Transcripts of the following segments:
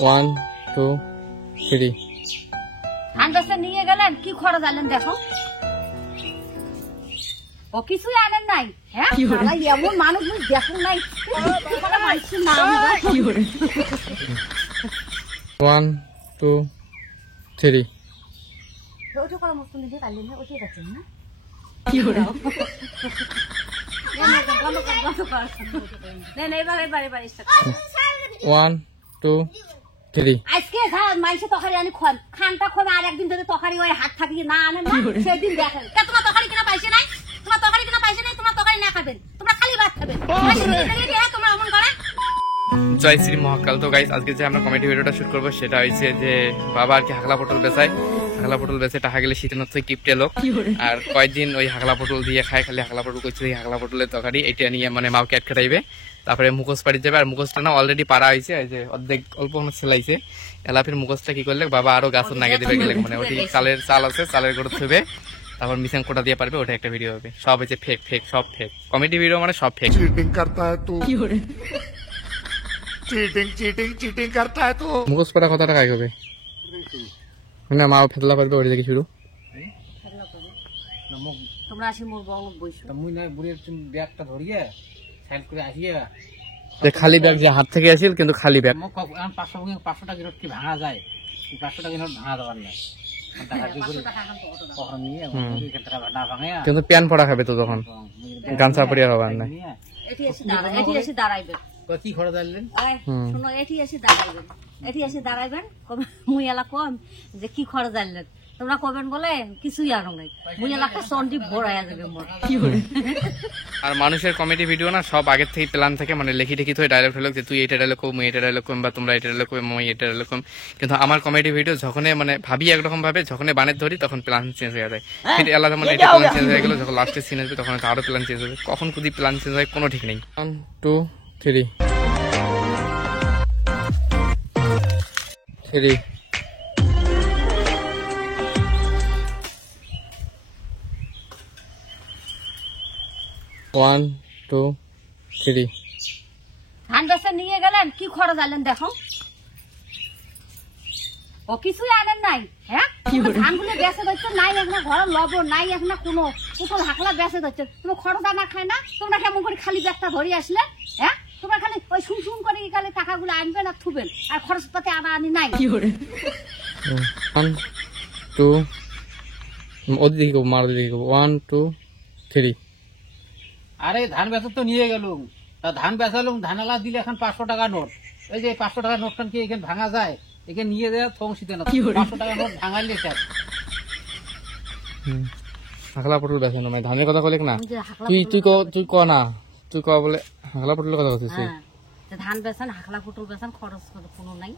1 2 3 ধান বেচে নিয়ে গেলেন, কি খরচ আনলেন দেখো। ও কিছুই আনেন নাই। হ্যাঁ এমন মানুষ দেখুন নাই। 1 2 3 ওটা করা মস্ত নিজে কাটলেন না, ওটাই যাচ্ছেন না। 1 2 3 আজকে মাইসে তরকারি আনি খানটা খোবে, আর একদিন ধরে তরকারি ওই হাত থাকি না আনেন না, সেদিন দেখেন তোমার তরকারি কিনা পাইছে নাই, তোমার তরকারি কিনা পাইছে নাই, তোমার তরকারি না খাবেন, তোমরা খালি ভাত খাবেন। তোমরা অমন করে জয় শ্রী মহাকাল। তো গাইস আজকে যে আমরা কমেডি ভিডিওটা শুট করবো সেটা হয়েছে যে বাবা আর কি হাকলা পটল বেচায়, হাকলা পটল বেচে টাকা গেলে শীতের মধ্যে কিপটে লোক, আর কয়েকদিন ওই হাকলা পটল দিয়ে খায়, খালি হাকলা পটল করছে, ওই হাকলা পটলের তরকারি এটা নিয়ে মানে মাকে আটকে খাইবে, তারপরে মুখোশ পাড়ি যাবে। আর মুখোশটা না অলরেডি পাড়া হয়েছে, যে অর্ধেক অল্প সেলাইছে, এলাফির মুখোশটা কি করলে বাবা আরো গাছের নাগে দেবে গেলে, মানে ওটি চালের চাল আছে, চালের গড়ে থবে, তারপর মিশন কোটা দিয়ে পারবে, ওটা একটা ভিডিও হবে। সব হচ্ছে ফেক ফেক, সব ফেক কমেডি ভিডিও, মানে সব ফেক। चीटिंग करता है तो मुझको पता कत टाका হবে না মা ফেদলা পারবে ওই দেখি শুরু তোমরা আসি মোর বউ বইছো মুই না বুড়ির ব্যাগটা ধরিয়ে সাইড করে আসিয়ে যে খালি ব্যাগ যে হাত থেকে আসিল, কিন্তু খালি ব্যাগ 500 টাকা নোট কি ভাঙা যায়, 500 টাকা নোট ভাঙা যাবার না, কিন্তু প্যান পড়া খাবে তো তখন গামছা পরিয়া হবার না। এটি এসে দাঁড়াইবে কি খরচ আনলেন, শোনো এটি এসে দাঁড়াইবেন মুই এলা কম যে কি খরচ আনলেন, তোমরা কবেন বলে কিছুই আনো নাই, মুই এলাকা সন্ডি ভরাইয়া যাবে মোর। আর মানুষের কমেডি ভিডিও না সব আগের থেকে প্ল্যান থাকে, মানে লেখি টেখি তো ডায়লগ হলো যে তুই এটা ডায়লগ কম, মুই এটা ডায়লগ কম, বা তোমরা এটা ডায়লগ কম, মুই এটা ডায়লগ কম। কিন্তু আমার কমেডি ভিডিও যখন মানে ভাবি একরকম ভাবে, যখন বানের ধরি তখন প্ল্যান চেঞ্জ হয়ে যায়। কিন্তু আলাদা মানে এটা প্ল্যান চেঞ্জ হয়ে গেল, যখন লাস্টে সিন আসবে তখন আরো প্ল্যান চেঞ্জ হবে, কখন কুদি প্ল্যান চেঞ্জ হয় কোনো ঠিক নেই। 1 2 3 3 1 2 3 ধান বেচে নিয়ে গেলেন, কি খরচ আনলেন দেখো। ও কিছুই আনেন নাই। হ্যাঁ ধানগুলো বেচে দিচ্ছে নাই, এখন ঘরের লবণ নাই, এখন কোনো পুতুল হাকলা বেচে দিচ্ছে, তুমি খরচ আনা খায় না, তোমরা কেমন করে খালি ব্যাগটা ধরে আসলে। হ্যাঁ তোমরা খালি ওই শুন করে খালি টাকাগুলো আনবেন আর থুবেন, আর খরচ পাতি আনা আনি নাই। 1 2 ওদিকে মার দিকে 1 2 3 আরে ধান বেচা তো নিয়ে গেলুম, তা ধান বেচালুম, ধানালা দিলে এখন 500 টাকা নোট, এই যে 500 টাকা নোটটা কি এখানে ভাঙা যায়, এখানে নিয়ে দেওয়া থংসিতে না, 500 টাকা নোট ভাঙাইলে স্যার হাকলা পটল বেচে না, মানে ধানের কথা কইলে না, তুই ক না, তুই ক বলে হাকলা পটলের কথা কইছিস। ধান বেচেন হাকলা পটল বেচেন, খরচ কোনো নাই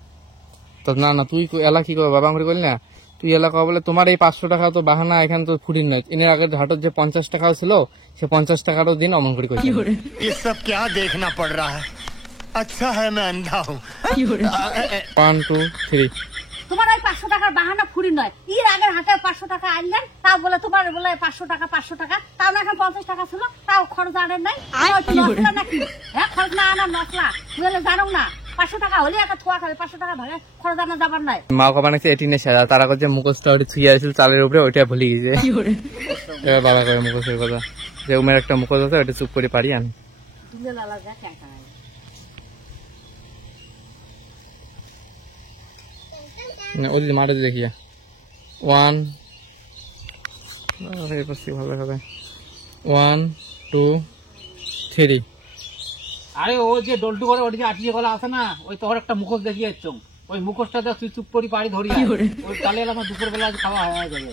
তো না না তুই এলা কি কর বাবা করে বলি না, তুই এলা ক বলে তোমার এই 500 টাকা তো বাহানা, এখানে তো ফুটিন নাই, এর আগের হাটত যে 50 টাকাও ছিল, সে 50 টাকারও দিন অমন করে কইছে। ये सब क्या देखना पड़ रहा है, अच्छा है मैं अंधा हूँ। 1 2 3 তোমার ওই 500 টাকার বাহানা ফুরি নয়, এর আগের হাতে 500 টাকা আনলেন, তাও বলে তোমার বলে 500 টাকা, তাও না এখন 50 টাকা ছিল, তাও খরচ আনেন নাই। নাকি হ্যাঁ খরচ না আনার নকলা বলে জানো না, 500 টাকা হলে একটা থোয়া খাবে, 500 টাকা ভাগে খরচ আনা যাবার নাই। মা কবা নাকি 18 সাজা, তারা কাছে মুখোশটা ওটি ছুঁয়ে আসছিল চালের উপরে, ওইটা ভুলে গেছে। এবার বাবা করে মুখোশের কথা, যে উমের একটা মুখোশ আছে ওটা চুপ করে পারি আন দুলে লালা যা টাকা ওই মারে দেখিয়া 1 ভালো হবে 1 2 3 আরে ও যে ডলটু করে ওদিকে আটিয়ে গলা আছে না, ওই তোর একটা মুখোশ দেখিয়ে চং, ওই মুখোশটা তুই চুপ করে পারি ধরি, ওই কালে আমার দুপুর বেলা খাওয়া হয়ে যাবে,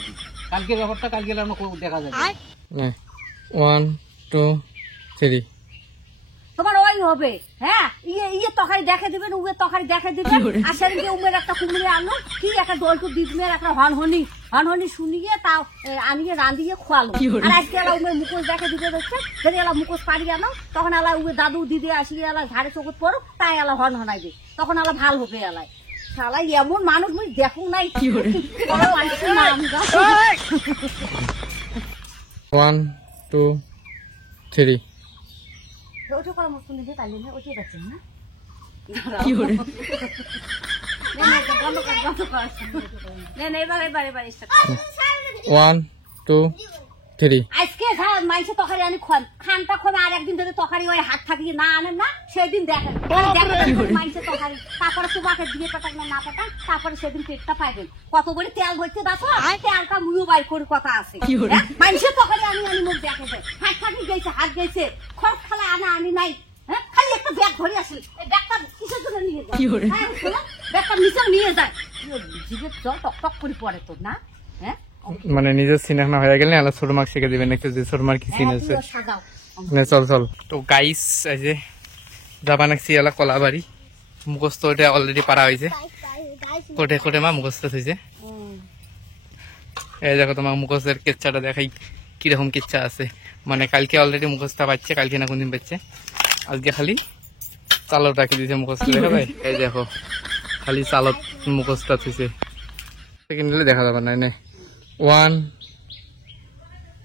কালকে ব্যাপারটা কালকে আমার দেখা যাবে। 1 2 3 তোমার ওই হবে। হ্যাঁ ইয়ে তরকারি দেখে দিবেন, উমের তরকারি দেখে দিবেন, আর সেদিনকে উমের একটা কুমড়ি আনলো, কি একটা ডলটু দিদিমের একটা হনহনি শুনিয়ে তাও আনিয়ে রাঁধিয়ে খোয়ালো, আর আজকে এলা উমের মুখোশ দেখে দিতে দেখছে, যদি এলা মুখোশ পাড়ি আনো, তখন এলা উমের দাদু দিদি আসিয়ে এলা ঝাড়ে চোখত পড়ো, তাই এলা হনহনাইবে, তখন এলা ভাল হবে। এলায় শালা এমন মানুষ মুই দেখুন নাই। 1 2 3 ওটা করা মস্ত নিজে কাটলেন না, ওটাই যাচ্ছেন না। বন্ধ কর এবার start কর। 1 2 3 আজকে মাইসে তরকারি আনি খানটা খোমে আর একদিন ধরে তরকারি ওই হাত থাকিয়ে না আনেন না সেদিন দেখেন মাইসে তরকারি তারপরে তোমাকে দিয়ে পেটাক না পেটাক তারপরে সেদিন পেটটা পাইবেন কত করে তেল ভরতে দেখো তেলটা মুড়ো বাই করে কথা আছে মাইসে তরকারি আমি মুখ দেখে যায় হাত থাকি গেছে হাত গেছে খরচ খালা আনি নাই হ্যাঁ খালি একটা ব্যাগ ধরে আসলে এই ব্যাগটা কিসের জন্য নিয়ে যায় ব্যাগটা নিচে নিয়ে যায় জিভের জল টক টক করে পড়ে তোর না হ্যাঁ মানে নিজের সিনেমা হয়ে গেলে আলাদা ছোট মার্ক শিখে দিবেন একটু যে ছোট মার্ক কি সিন আছে সাজাও চল চল তো গাইস এই যে জাপান সিয়ালা কলাবাড়ি মুখস্থ ওটা অলরেডি পারা হয়েছে কোটে কোটে মা মুখস্থ হয়েছে এই দেখো তোমার মুখস্থের কেচ্ছাটা দেখাই কিরকম কেচ্ছা আছে মানে কালকে অলরেডি মুখস্থ পাচ্ছে কালকে না কোনদিন পাচ্ছে আজকে খালি চালত রাখি দিয়েছে মুখস্থ দেখা যায় এই দেখো খালি চালত মুখস্থ হয়েছে কিনলে দেখা যাবে না 1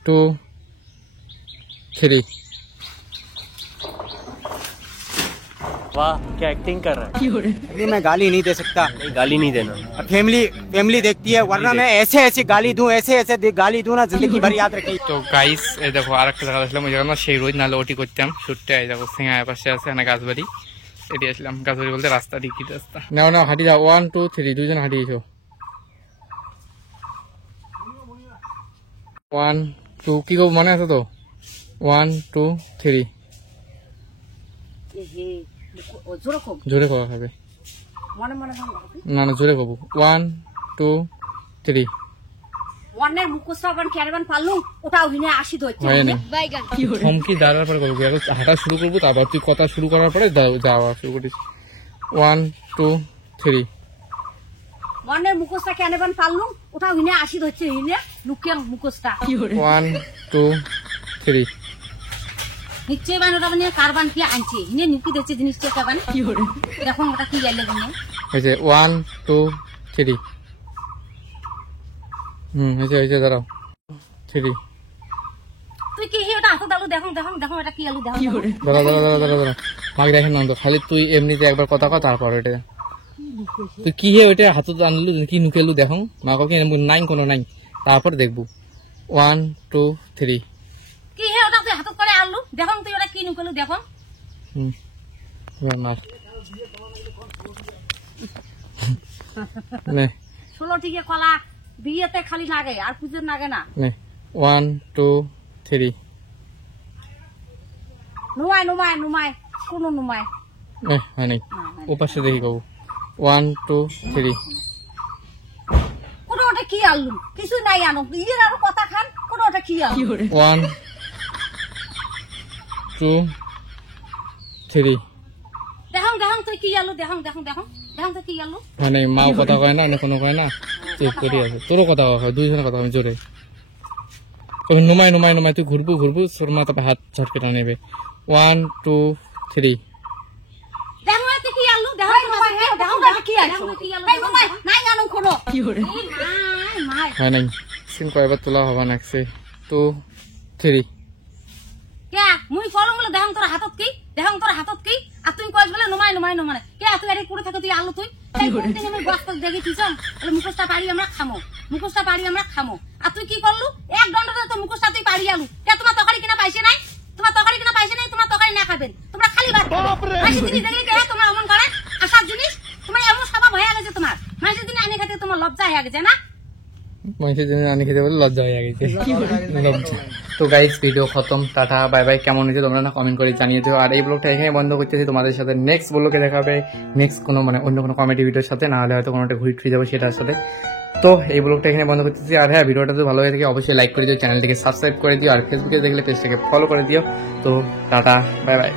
2 3 वाह क्या एक्टिंग कर रहा है अभी मैं गाली नहीं दे सकता। नहीं गाली नहीं देना अब फैमिली देखती है वरना मैं ऐसे ऐसे गाली दूं ऐसे गाली दूं ना जिंदगी भर याद रखेगी। তো গাইস এই দেখো আরেকটা জায়গা আসলাম ওই জায়গা না সেই রোজ নালে ওটি করতাম শুটটা এই দেখো সিঙ্গায় পাশে আছে না গাছবাড়ি এটি আসলাম গাছবাড়ি বলতে রাস্তা ঠিক রাস্তা নাও নাও হাঁটি যাও 1 2 3 দুইজন হাঁটি এসো 1 2 কি গো মনে আছে তো 1 2 3 জোরে খুব জোরে খাওয়া খাবে মনে মনে না না জোরে খাবো 1 2 3 ওয়ানের মুখস্থ আবার ক্যারাভান পারলু ওটাও হিনে 80 ধরছে হয় না থমকি দাঁড়ার পরে করবো এখন হাঁটা শুরু করবো তারপর তুই কথা শুরু করার পরে যাওয়া শুরু করিস 1 2 3 ওয়ানের মুখস্থ ক্যারাভান পারলু ওটাও হিনে 80 ধরছে হিনে লুকিয়াং মুখস্থ 1 2 3 নিশ্চয় বান ওটা মানে কারবান কি আনছে হিনে নিকি দেখছে জিনিসটা কারবান কি করে দেখুন ওটা কি যাইলে গুনে হয়েছে 1 2 3 হয়েছে দাঁড়াও 3 তুই কি ওটা হাতে দালু দেখুন এটা কি আলু দেখুন দাঁড়া মাকে দেখেন না তো খালি তুই এমনিতে একবার কথা কর তারপর এটা তুই কি হে ওইটা হাতে আনলু কি নুকেলু দেখো মা কাউকে নাই কোনো নাই তারপর দেখবো 1 2 3 কি হে ওটা তুই হাতে করে আলু দেখুন তুই ওটা কি নুকেলু দেখুন মার নে 16 টিকে কলা বিয়েতে খালি লাগে আর পুজোর লাগে না নে 1 2 3 নুমাই কোন নুমাই হয় নাই ও পাশে দেখি কবু 1 2 3 কোন ওটা কি আলু কিছু নাই আনো ইয়ের আরো কথা খান কোন ওটা কি আলু 1 2 3 দেখুন তুই কি আলু দেখুন তো কি আলু মানে মাও কথা কয় না এনে কোনো কয় না চেক করি আছে তোরও কথা কয় দুইজনের কথা আমি জোরে কবি নুমাই তুই ঘুরবু তোর মা তারপর হাত ঝটকে টানে নেবে 1 2 3 দেখুন তো কি আলু দেখুন কি আলু নুমাই নাই আনো কোন কি করে মাই হয় নাই সিন কয়বার তোলা হবা নাকছে 2 3 কে মুই ফলম বলে দেখুন তোর হাতত কি আর তুই কইস বলে নুমাই কে তুই এর পুরো থাকে তুই আলু তুই তাই কোনদিন আমি বস্তা দেখিছিস বলে মুখোশটা পারি আমরা খামো আর তুই কি করলু এক দণ্ডতে তো মুখোশটা তুই পারি আলু কে তোমার তরকারি কিনা পাইছে নাই তোমার তরকারি না খাবেন তোমরা খালি ভাত মাসি দিন দেখলে কে তোমরা অমন করে আসার জিনিস তোমার এমন স্বভাব হয়ে গেছে তোমার মাসি দিন আনি খেতে তোমার লজ্জা হয়ে গেছে না মানুষের জন্য আনি খেতে বলে লজ্জা হয়ে গেছে লজ্জা তো গাইস ভিডিও খতম টাটা বাই বাই কেমন হয়েছে তোমরা না কমেন্ট করে জানিয়ে দিও আর এই ব্লগটা এখানে বন্ধ করতেছি তোমাদের সাথে নেক্সট ব্লগে দেখা হবে নেক্সট কোনো মানে অন্য কোনো কমেডি ভিডিওর সাথে না হলে হয়তো কোনোটা ঘুরে ফিরে যাবো সেটার সাথে তো এই ব্লগটা এখানে বন্ধ করতেছি আর হ্যাঁ ভিডিওটা যদি ভালো হয়ে থাকে অবশ্যই লাইক করে দিও চ্যানেলটিকে সাবস্ক্রাইব করে দিও আর ফেসবুকে দেখলে পেজটাকে ফলো করে দিও তো টাটা বাই বাই